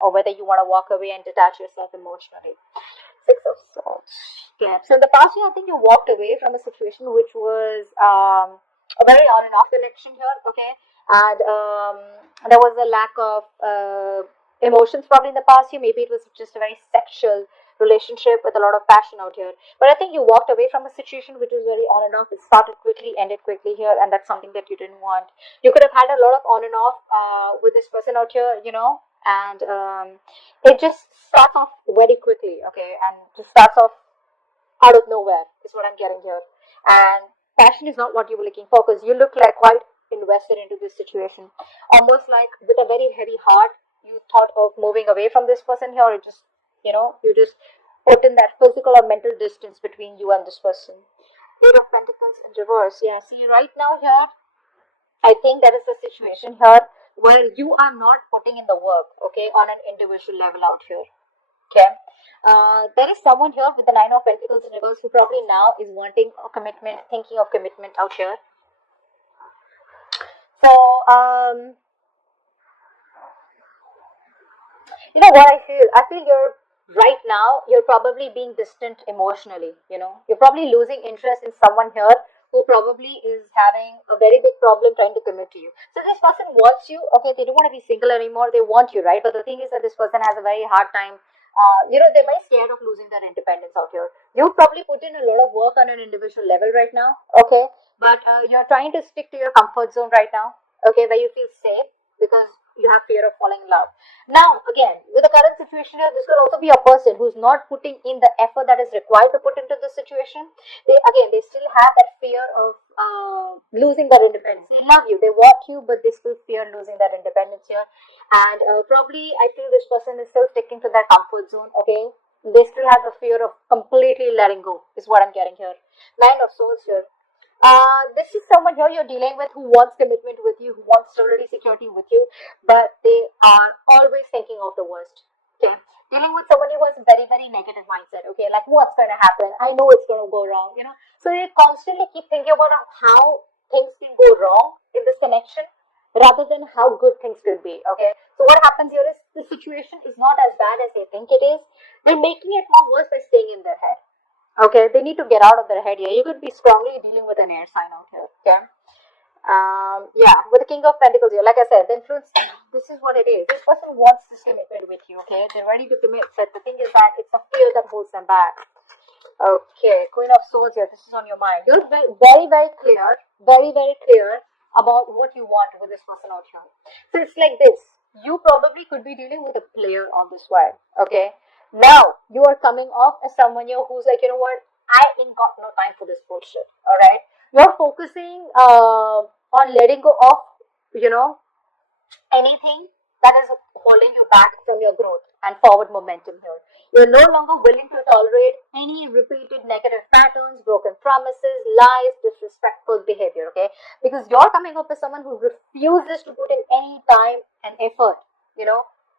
or whether you want to walk away and detach yourself emotionally. Six of Swords. Yeah. So in the past year, I think you walked away from a situation which was a very on and off connection here, okay? And there was a lack of emotions probably in the past year. Maybe it was just a very sexual relationship with a lot of passion out here. But I think you walked away from a situation which was very on and off. It started quickly, ended quickly here, and that's something that you didn't want. You could have had a lot of on and off with this person out here, and it just starts off very quickly, okay, and just starts off out of nowhere is what I'm getting here. And passion is not what you were looking for, because you look like quite invested into this situation, almost like with a very heavy heart. You thought of moving away from this person here, or just you just put in that physical or mental distance between you and this person. Eight of Pentacles in reverse. Yeah, see, right now here, I think that is the situation here where you are not putting in the work, okay, on an individual level out here. Okay. There is someone here with the Nine of Pentacles in reverse who probably now is wanting a commitment, thinking of commitment out here. So, you know what I feel? I feel right now, you're probably being distant emotionally, You're probably losing interest in someone here who probably is having a very big problem trying to commit to you. So this person wants you, okay, they don't want to be single anymore, they want you, right? But the thing is that this person has a very hard time, they might be scared of losing their independence out here. You probably put in a lot of work on an individual level right now, okay? But you're trying to stick to your comfort zone right now, okay, where you feel safe because you have fear of falling in love. Now, again, with the current situation here, this could also be a person who's not putting in the effort that is required to put into this situation. They still have that fear of losing their independence. They love you, they want you, but they still fear losing their independence here. And probably, I feel this person is still sticking to their comfort zone, okay? They still have the fear of completely letting go, is what I'm getting here. Nine of Swords here. This is someone here you're dealing with who wants commitment with you, who wants stability, security with you, but they are always thinking of the worst. Okay, dealing with someone who has a very, very negative mindset. Okay, like what's going to happen? I know it's going to go wrong. So they constantly keep thinking about how things can go wrong in this connection, rather than how good things could be. Okay, so what happens here is the situation is not as bad as they think it is. They're making it more worse by staying in their head. Okay, they need to get out of their head here. You could be strongly dealing with an air sign out here. Okay. Yeah, with the King of Pentacles here, like I said, the influence, this is what it is. This person wants this commitment with you, okay? They're ready to commit, but the thing is that it's a fear that holds them back. Okay, Queen of Swords here, this is on your mind. You're very, very clear, very, very clear about what you want with this person out here. So it's like this. You probably could be dealing with a player on this one, okay? Now, you are coming off as someone here who's like, you know what? I ain't got no time for this bullshit, alright? You're focusing on letting go of, anything that is holding you back from your growth and forward momentum here. You're no longer willing to tolerate any repeated negative patterns, broken promises, lies, disrespectful behavior, okay? Because you're coming up as someone who refuses to put in any time and effort,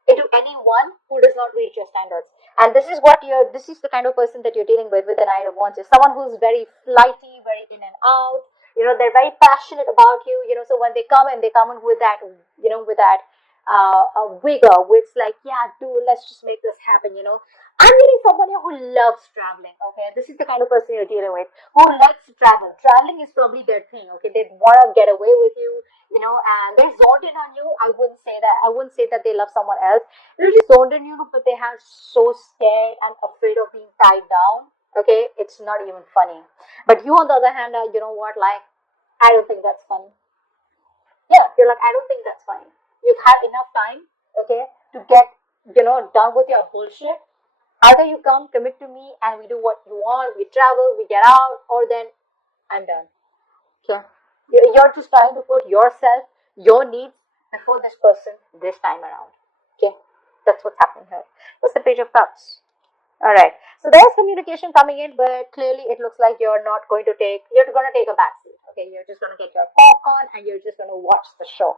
into anyone who does not reach your standards. And this is the kind of person that you're dealing with the Knight of Wands. Is someone who's very flighty, very in and out. They're very passionate about you. So when they come in with that, vigor, with like, yeah, dude, let's just make this happen. I'm getting someone here who loves traveling. Okay, this is the kind of person you're dealing with who likes to travel. Traveling is probably their thing. Okay, they want to get away with you. And they're zoned in on you. I wouldn't say that. I wouldn't say that they love someone else. They're just zoned in you, but they are so scared and afraid of being tied down. Okay, it's not even funny. But you, on the other hand, you know what? Like, I don't think that's funny. Yeah, you're like, I don't think that's funny. You've had enough time, okay, to get, done with your bullshit. Either you come, commit to me, and we do what you want, we travel, we get out, or then I'm done. Okay? You're just trying to put yourself, your needs, before this person this time around. Okay? That's what's happening here. What's the Page of Cups? Alright. So there's communication coming in, but clearly it looks like you're going to take a backseat. Okay, you're just gonna get your popcorn and you're just gonna watch the show.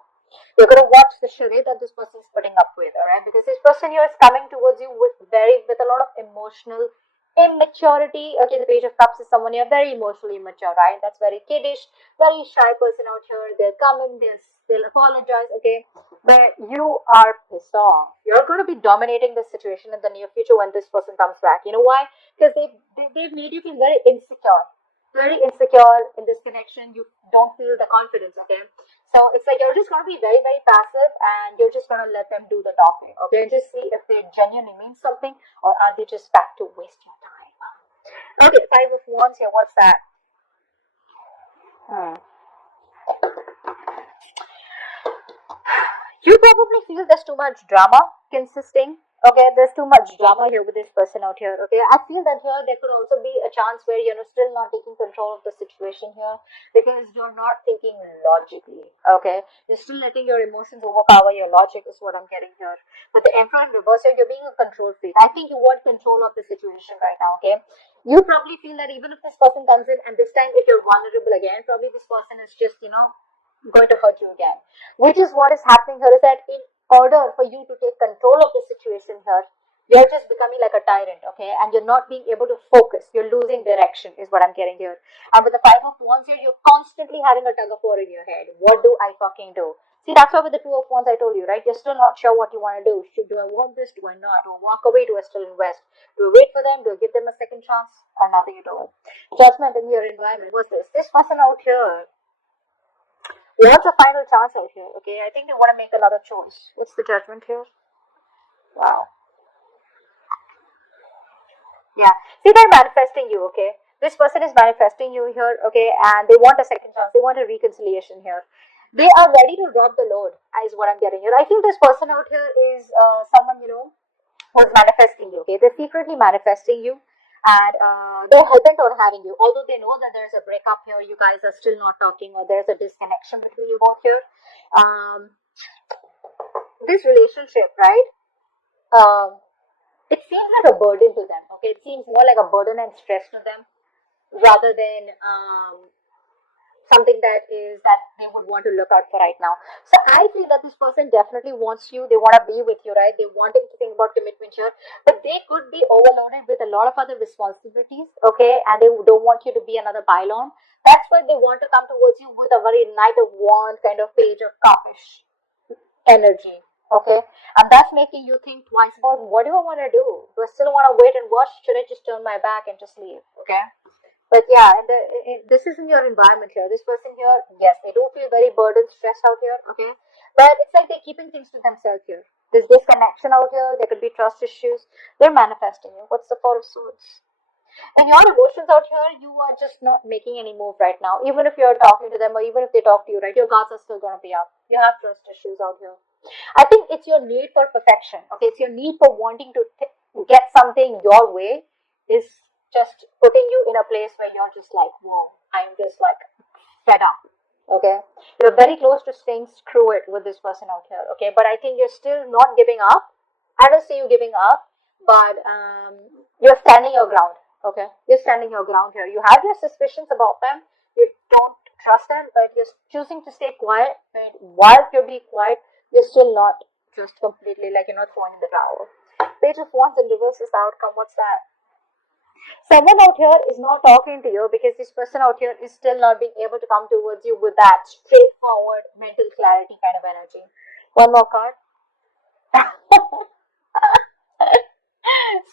You're gonna watch the charade that this person is putting up with, alright? Because this person here is coming towards you with a lot of emotional Immaturity. Okay, the Page of Cups is someone you're very emotionally immature, right? That's very kiddish, very shy person out here. They'll come in, they'll apologize, okay? But you are pissed off. You're going to be dominating the situation in the near future when this person comes back. You know why? Because they've made you feel very insecure in this connection. You don't feel the confidence, okay? So it's like you're just going to be very, very passive and you're just going to let them do the talking, okay? And just see if they genuinely mean something or are they just back to waste your time? Okay, Five of Wands here. What's that? Hmm. You probably feel there's too much drama consisting. Okay, there's too much drama here with this person out here. Okay, I feel that here there could also be a chance where you're still not taking control of the situation here because you're not thinking logically. Okay, you're still letting your emotions overpower your logic, is what I'm getting here. But the Emperor in reverse here, you're being a control freak. I think you want control of the situation right now. Okay, you probably feel that even if this person comes in and this time if you're vulnerable again, probably this person is just going to hurt you again. Which is what is happening here is that in order for you to take control of the situation here, you're just becoming like a tyrant, okay? And you're not being able to focus. You're losing direction, is what I'm getting here. And with the Five of Wands here, you're constantly having a tug of war in your head. What do I fucking do? See, that's why with the Two of Wands, I told you, right? You're still not sure what you want to do. Do I want this? Do I not? Do I walk away? Do I still invest? Do I wait for them? Do I give them a second chance? Or nothing at all? Judgment in your environment. What's this? This person out here wants a final chance out here, okay? I think they want to make another choice. What's the Judgment here? Wow. Yeah. See, they're manifesting you, okay? This person is manifesting you here, okay? And they want a second chance. They want a reconciliation here. They are ready to drop the load, is what I'm getting here. I feel this person out here is someone, who's manifesting you, okay? They're secretly manifesting you. And they're hell-bent on having you. Although they know that there's a breakup here, you guys are still not talking, or there's a disconnection between you both here. Um, this relationship, right? Um, it seems like a burden to them. Okay, it seems more like a burden and stress to them rather than something that they would want to look out for right now. So I feel that this person definitely wants you. They want to be with you, right? They wanting to think about commitment here, but they could be overloaded with a lot of other responsibilities. Okay, and they don't want you to be another pylon. That's why they want to come towards you with a very Knight of Wands kind of Page of Cupish energy. Okay, and that's making you think twice about what do I want to do? Do I still want to wait and watch? Should I just turn my back and just leave? Okay, but yeah, this is in your environment here. This person here, yes, they do feel very burdened, stressed out here. Okay, but it's like they're keeping things to themselves here. There's disconnection out here. There could be trust issues. They're manifesting you. What's the Four of Swords? And your emotions out here, you are just not making any move right now. Even if you're talking to them or even if they talk to you, right, your guards are still going to be up. You have trust issues out here. I think it's your need for perfection. Okay, it's your need for wanting to get something your way is just putting you in a place where you're just like, whoa, I'm just like fed up. Okay, you're very close to saying screw it with this person out here. Okay, but I think you're still not giving up. I don't see you giving up, but you're standing your ground. Okay, you're standing your ground here. You have your suspicions about them. You don't trust them, but you're choosing to stay quiet. And while you're being quiet, you're still not just completely like you're not throwing in the towel. Page of Wands in reverse is the outcome. What's that? Someone out here is not talking to you because this person out here is still not being able to come towards you with that straightforward mental clarity kind of energy. One more card.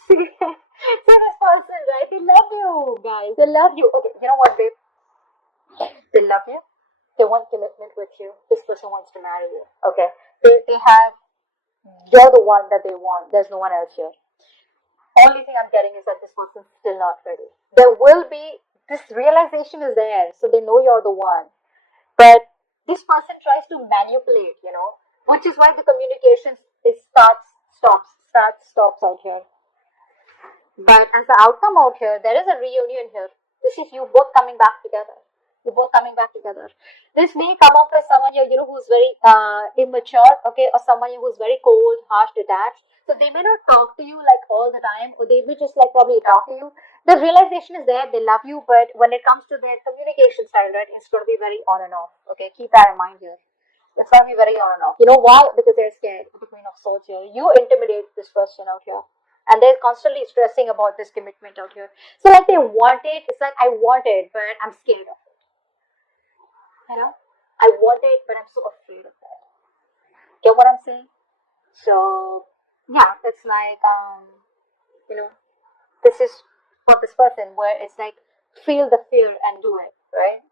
See this person, right? They love you, guys. They love you. Okay, you know what, babe? They love you. They want commitment with you. This person wants to marry you. Okay. They have, you're the one that they want. There's no one else here. Only thing I'm getting is that this person's still not ready. There will be, this realization is there, so they know you're the one. But this person tries to manipulate, which is why the communication is stops out here. But as the outcome out here, there is a reunion here. This is you both coming back together. You're both coming back together. This may come off as someone here, who's very immature, okay, or someone who's very cold, harsh, detached. So they may not talk to you like all the time, or they may just like probably talk to you. The realization is there, they love you, but when it comes to their communication style, right, it's going to be very on and off. Okay, keep that in mind here. It's going to be very on and off. You know why? Because they're scared of the Queen of Swords here. You intimidate this person out here. And they're constantly stressing about this commitment out here. So like they want it, it's like I want it, but I'm scared of it. You know? I want it, but I'm so afraid of that. Get what I'm saying? So yeah, it's like you know, this is for this person where it's like feel the fear and do it, right?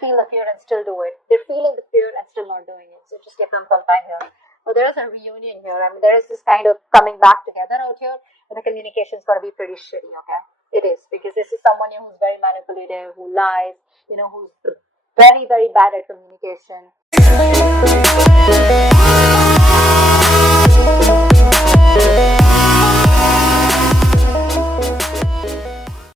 Feel the fear and still do it. They're feeling the fear and still not doing it. So just give them some time here. Well, there is a reunion here. I mean, there is this kind of coming back together out here, and the communication is going to be pretty shitty, okay? It is, because this is someone who's very manipulative, who lies, who's very, very bad at communication.